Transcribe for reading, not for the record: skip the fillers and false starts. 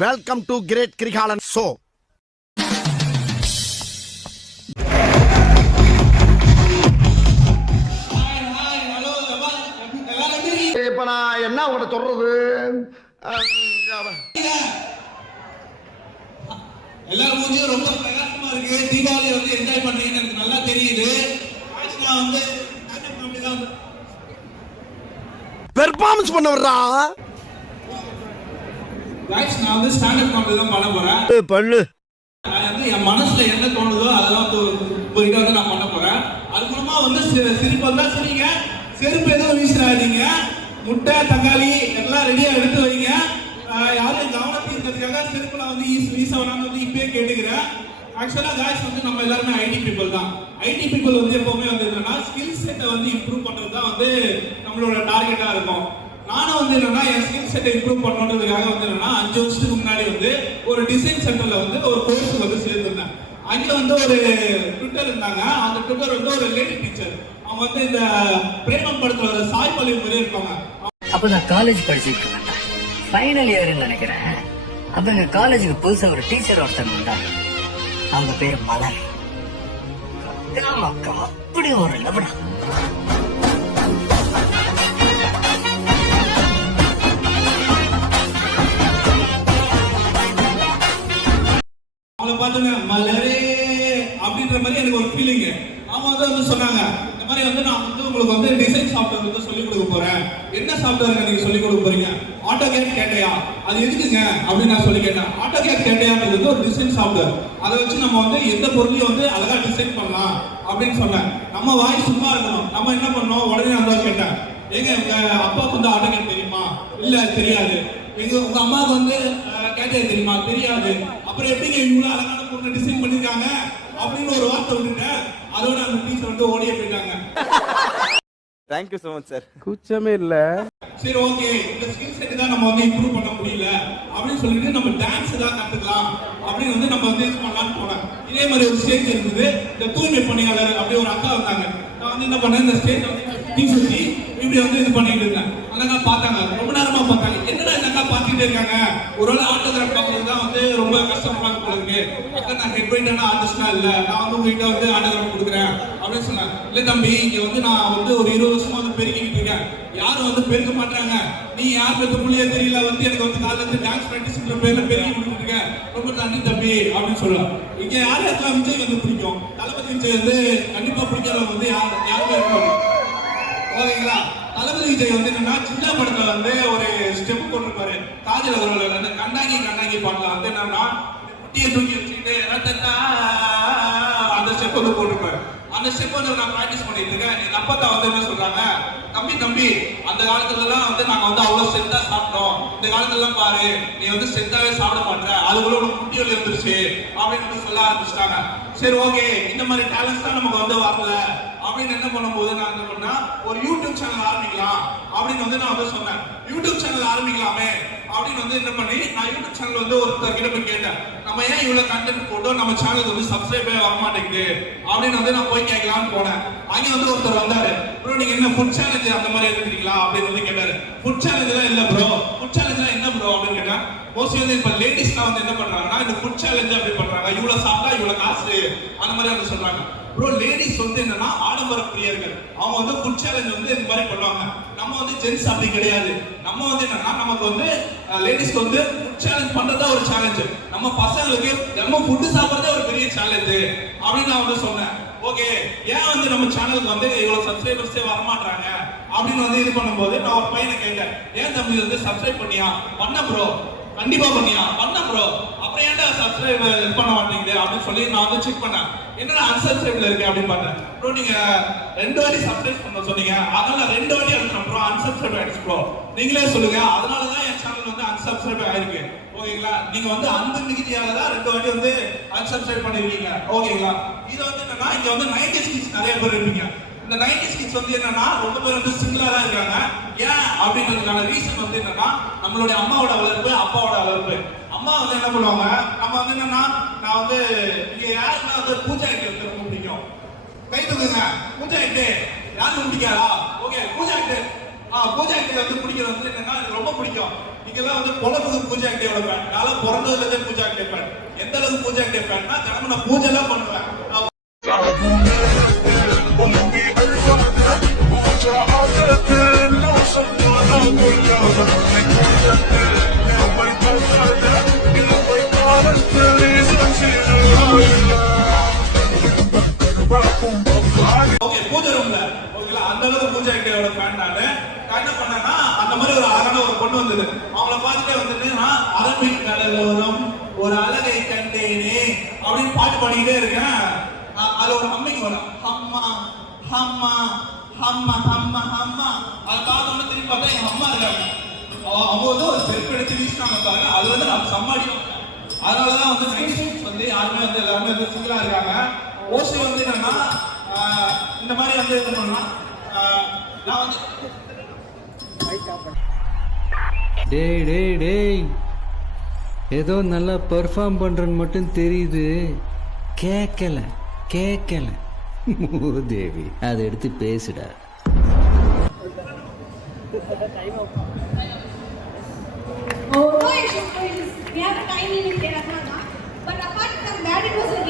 Welcome to great Kirikalan show. இப்ப நான் என்ன உங்கள்கிட்ட சொல்றது, எல்லாரும் மூஞ்சியும் ரொம்ப பிரகாசமா இருக்கு. தீபாவளி வந்து என்ஜாய் பண்றீங்கன்னு எனக்கு நல்லா தெரியுது. நான் வந்து பெர்ஃபார்மன்ஸ் பண்ண வர்றா. நான் வந்து ஸ்டாண்டப் காமெடி தான் பண்ண போறேன். பண்ணு. நான் வந்து என் மனசுல என்ன தோணுதோ அதெல்லாம் உங்ககிட்ட வந்து நான் பண்ண போறேன். அது மூலமா வந்து சிரிப்பு வந்தா சிரிங்க, செருப்பு எதுவும் வீசுறாதீங்க, முட்டை தக்காளி எல்லாம் ரெடியா எடுத்து வைங்க. யாரும் கவனத்தை இருக்கிறதுக்காக செருப்புல வந்து வீச வேணாம்னு வந்து இப்பயே கேட்டுக்கிறேன். ஆக்சுவலா காய்ஸ் வந்து நம்ம எல்லாருமே ஐடி பீப்புள் தான். ஐடி பீப்புள் வந்து எப்பவுமே வந்து என்னன்னா ஸ்கில் செட்டை வந்து இம்ப்ரூவ் பண்றது தான் வந்து நம்மளோட டார்கெட்டா இருக்கும். நானும் வந்து என்னன்னா என் ஸ்கில் செட்டை இம்ப்ரூவ் பண்ணணுன்றதுக்காக வந்து என்னன்னா 5 வருஷத்துக்கு முன்னாடி வந்து ஒரு டிசைன் சென்டர்ல வந்து ஒரு கோர்ஸ் வந்து சேர்ந்திருந்தேன். அங்க வந்து ஒரு ட்விட்டர் இருந்தாங்க. அந்த ட்விட்டர் வந்து ஒரு லேடி டீச்சர். அவங்க வந்து இந்த பிரேமம் படத்துல ஒரு சாய் பல்லவி மாதிரி இருப்பாங்க. அப்ப நான் காலேஜ் படிச்சுட்டு இருந்தேன், ஃபைனல் இயர்னு நினைக்கிறேன். அப்ப எங்க காலேஜுக்கு புதுசா ஒரு டீச்சர் ஒருத்தங்க வந்தாங்க. அவங்க பேரு மலர். மக்கா அப்படி ஒரு லபடா. அவங்கள பார்த்துங்க மலரே அப்படின்ற மாதிரி எனக்கு ஒரு ஃபீலிங். அவங்க வந்து சொன்னாங்க, இந்த மாதிரி வந்து நான் வந்து உங்களுக்கு வந்து டிசைன் சாஃப்ட்வேர் வந்து சொல்லிக் கொடுக்க போறேன். என்ன சாஃப்ட்வேர் நீங்க சொல்லிக் கொடுக்க போறீங்க? ஆட்டோகேட் கேட்டையா? அது எதுக்குங்க அப்படின்னு நான் சொல்லி கேட்டேன். ஆட்டோகேட் கேட்டையான்றது வந்து ஒரு டிசைன் சாஃப்ட்வேர். அதை வச்சு நம்ம வந்து எந்த பொருளையும் வந்து அழகா டிசைன் பண்ணலாம் அப்படின்னு சொன்னேன். நம்ம வாய் சும்மா இருக்கணும். நம்ம என்ன பண்ணோம், உடனே நான் கேட்டேன், ஏங்க உங்க அப்பாவுக்கு வந்து ஆட்டோகேட் தெரியுமா? இல்ல தெரியாது. உங்க அம்மாவுக்கு வந்து கேட்டையா தெரியுமா? தெரியாது. அப்புறம் எப்படிங்க இவ்வளவு அழகான பொருளை டிசைன் பண்ணிருக்காங்க அப்படின்னு ஒரு வார்த்தை விட்டுட்டேன். அதோட அந்த டீச்சர் வந்து ஓடியே போயிட்டாங்க. Thank you so much sir. கூச்சமே இல்ல. சரி ஓகே, இந்த ஸ்கில் செட் தான் நம்ம வந்து இம்ப்ரூவ் பண்ண முடியல அப்படின்னு சொல்லிட்டு நம்ம டான்ஸ் தான் கத்துக்கலாம் அப்படின்னு வந்து நம்ம வந்து இது பண்ணலாம்னு போனேன். இதே மாதிரி ஒரு ஸ்டேஜ் இருந்தது. இந்த தூய்மை பணியாளர் அப்படி ஒரு அக்கா வந்தாங்க. நான் வந்து என்ன பண்ணேன், இந்த ஸ்டேஜ் வந்து டீ சுத்தி இப்படி வந்து இது பண்ணிட்டு இருந்தேன். அந்த அக்கா பார்த்தாங்க, ரொம்ப நேரமா பார்த்தாங்க. என்னடா இந்த அக்கா பார்த்துட்டே இருக்காங்க, ஒருவேளை ஆட்டோகிராஃப் பார்க்கறது தான் வந்து ரொம்ப கஷ்டப்படுறாங்க போல இருக்கு. அக்கா நான் ஹெட் வெயிட்டான ஆர்டிஸ்டா இல்ல, நான் வந்து உங்ககிட்ட வந்து ஆட்டோகிராஃப் கொடுக்குறேன் அப்படின்னு சொன்னாங்க. இல்ல தம்பி, இங்க வந்து நான் வந்து ஒரு 20 வருஷமா வந்து பெருக்கிட்டு இருக்கேன், யாரும் வந்து பெருக்க மாட்டாங்க, நீ யார் பெருக்க முடிய தெரியல, வந்து எனக்கு வந்து காலையில இருந்து டான்ஸ் பிராக்டிஸ்ன்ற பேர்ல பெருக்கி கொடுத்துட்டு இருக்கேன், ரொம்ப நன்றி தம்பி அப்படின்னு சொல்லலாம். இங்க யாருக்கெல்லாம் விஜய் வந்து பிடிக்கும்? தளபதி விஜய் வந்து கண்டிப்பா பிடிக்கிறவங்க வந்து யாருமே இருப்பாங்க. ஓகேங்களா? தளபதி விஜய் வந்து என்னன்னா சின்ன படத்துல வந்து ஒரு ஸ்டெப் போட்டிருப்பாரு. காஜல் அகர்வால் வந்து கண்ணாங்கி கண்ணாங்கி பாடல வந்து என்னன்னா குட்டியை தூக்கி வச்சுக்கிட்டு அந்த ஸ்டெப் வந்து போட்டிருப்பாரு. அந்த ஸ்டெப் வந்து நான் பிராக்டிஸ் பண்ணிட்டு இருக்கேன். எங்க அப்பா வந்து என்ன சொல்றாங்க, தம்பி அந்த காலத்துல எல்லாம் வந்து நாங்க வந்து அவ்வளவு ஸ்ட்ரென்த்தா சாப்பிட்டோம், இந்த காலத்துல எல்லாம் பாரு நீ வந்து ஸ்ட்ரென்த்தாவே சாப்பிட மாட்டேற, அதுக்குள்ள ஒரு குட்டி வலி வந்துருச்சு அப்படின்னு சொல்ல ஆரம்பிச்சிட்டாங்க. சரி ஓகே, இந்த மாதிரி டேலண்ட்ஸ் தான் நமக்கு வந்து வரல அப்படின்னு என்ன பண்ணும்போது நான் என்ன பண்ணா, ஒரு யூடியூப் சேனல் ஆரம்பிக்கலாம் அப்படின்னு வந்து நான் வந்து சொன்னேன். யூடியூப் சேனல் ஆரம்பிக்கலாமே அப்படின்னு வந்து என்ன பண்ணி நான் யூடியூப் சேனல் வந்து ஒருத்தர் கிட்ட போய் கேட்டேன், நம்ம ஏன் இவ்வளவு கண்டென்ட் போட்டோம் நம்ம சேனலுக்கு வந்து சப்ஸ்கிரைபே வர மாட்டேங்குது அப்படின்னு வந்து நான் போய் கேட்கலான்னு போனேன். அங்க வந்து ஒருத்தர் வந்தாரு, ப்ரோ நீங்க என்ன ஃபுட் சேலஞ்ச் அந்த மாதிரி எடுக்கிறீங்களா அப்படின்னு வந்து கேட்டாரு. ஃபுட் சேலஞ்ச்லாம் இல்ல ப்ரோ. ஃபுட் சேலஞ்ச்லாம் என்ன ப்ரோ அப்படின்னு கேட்டேன். மோஸ்ட்லி வந்து இப்ப லேடிஸ்லாம் வந்து என்ன பண்றாங்கன்னா இந்த ஃபுட் சேலஞ்ச் அப்படி பண்றாங்க, இவ்வளவு சாப்பிட்டா இவ்வளவு காசு அந்த மாதிரி வந்து சொல்றாங்க. ப்ரோ லேடிஸ் வந்து என்னன்னா ஆடம்பர பிரியர்கள், அவங்க வந்து ஃபுட் சேலஞ்ச் வந்து இந்த மாதிரி பண்ணுவாங்க. நம்ம வந்து ஜென்ஸ் அப்படி கிடையாது. நம்ம வந்து என்னன்னா நமக்கு வந்து லேடிஸ்க்கு வந்து ஃபுட் சேலஞ்ச் பண்றதா ஒரு சேலஞ்ச், நம்ம பசங்களுக்கு நம்ம ஃபுட் சாப்பிடுறதே ஒரு பெரிய சேலஞ்ச் அப்படின்னு நான் வந்து சொன்னேன். ஓகே, ஏன் வந்து நம்ம சேனலுக்கு வந்து இவ்வளவு சப்ஸ்கிரைபர்ஸே வர மாட்டாங்க அப்படின்னு வந்து இது பண்ணும்போது நான் ஒரு பையனை கேட்டேன், ஏன் தம்பி வந்து சப்ஸ்கிரைப் பண்ணியா? பண்ண ப்ரோ. கண்டிப்பா பண்ணியா? பண்ண ப்ரோ. அப்புறம் ஏன்டா சப்ஸ்கிரைப் பண்ண மாட்டேங்குது அப்படின்னு சொல்லி நான் வந்து செக் பண்ணேன். என்னடா அன்சப்ஸ்கிரைப்ல இருக்கு அப்படின்னு பார்த்தேன். ப்ரோ நீங்க 2 வாட்டி சப்ஸ்கிரைப் பண்ண சொன்னீங்க, அதனால 2 வாட்டி அனுப்புறேன் ப்ரோ, அன்சப்ஸ்கிரைப் ஆயிடுச்சு ப்ரோ. நீங்களே சொல்லுங்க, அதனாலதான் என் சேனல் வந்து அன்சப்ஸ்கிரைப் ஆயிருக்கு. ஓகேங்களா? நீங்க வந்து அந்த மிகுதியால தான் 2 வாட்டி வந்து அன்சப்ஸ்கிரைப் பண்ணிருக்கீங்க. ஓகேங்களா? இது வந்து என்னன்னா இங்க வந்து 90s கிட்ஸ் நிறைய பேர் இருப்பீங்க. இந்த 90s கிட்ஸ் வந்து என்னன்னா ரொம்ப பேர் வந்து சிங்கிளா தான் இருக்காங்க. ஏன் அப்படின்றதுக்கான ரீசன் வந்து என்னன்னா நம்மளுடைய அம்மாவோட வளர்ப்பு, அப்பாவோட வளர்ப்பு. அம்மா வந்து என்ன பண்ணுவாங்க, நம்ம வந்து என்னன்னா நான் வந்து இங்க யாருன்னா வந்து பூஜா ஆக்டர் ரொம்ப பிடிக்கும், கை தூக்குங்க. பூஜா ஆக்டர் யாருக்கு பிடிக்காதா? ஓகே, பூஜா ஆக்டர் வந்து பிடிக்கிறது வந்து என்னன்னா எனக்கு ரொம்ப பிடிக்கும். நீங்கெல்லாம் வந்து பொழப்புக்கு பூஜா ஆக்டரோட ஃபேன். பிறந்ததுல இருந்தே பூஜா ஆக்டே ஃபேன். எந்த அளவுக்கு பூஜா ஆக்டே ஃபேன்னா தினமும் நான் பூஜை எல்லாம் பண்ணுவேன். ஓகே, பூஜை ரூம்ல ஓகேங்களா, அந்த அளவுக்கு பூஜா ஆக்டேவோட ஃபேன் நானு. நான் என்ன பண்ணேன்னா அந்த மாதிரி ஒரு அழகான ஒரு பொண்ணு வந்தது. அவங்கள பார்த்துட்டே வந்துட்டு நான் அரபிக் கடலோரம் ஒரு அழகை கண்டேனே அப்படின்னு பாட்டு பாடிக்கிட்டே இருக்கேன். அது ஒரு ஹம்மிங் வரும். ஹம்மா ஹம்மா ஹம்மா ஹம்மா ஹம்மா. அதை பார்த்தோம்னா திரும்பி பார்த்தா எங்க அம்மா இருக்காங்க. அவங்க வந்து ஒரு செருப்பு எடுத்து வீசினாங்க பாருங்க. அது வந்து நம்ம சம்மாடி. அதனாலதான் வந்து நைட் வந்து யாருமே வந்து எல்லாருமே வந்து சிங்கிளா இருக்காங்க. ஓசி வந்து என்னன்னா இந்த மாதிரி வந்து என்ன பண்ணலாம், நான் வந்து டேய் டேய் டேய், ஏதோ நல்லா பெர்ஃபார்ம் பண்றேன்னு மட்டும் தெரியுது, கேட்கல கேட்கல. தேவி அதை எடுத்து பேசுடா. Oh, no issues, no issues. We have a time limit here, but apart from that, it was a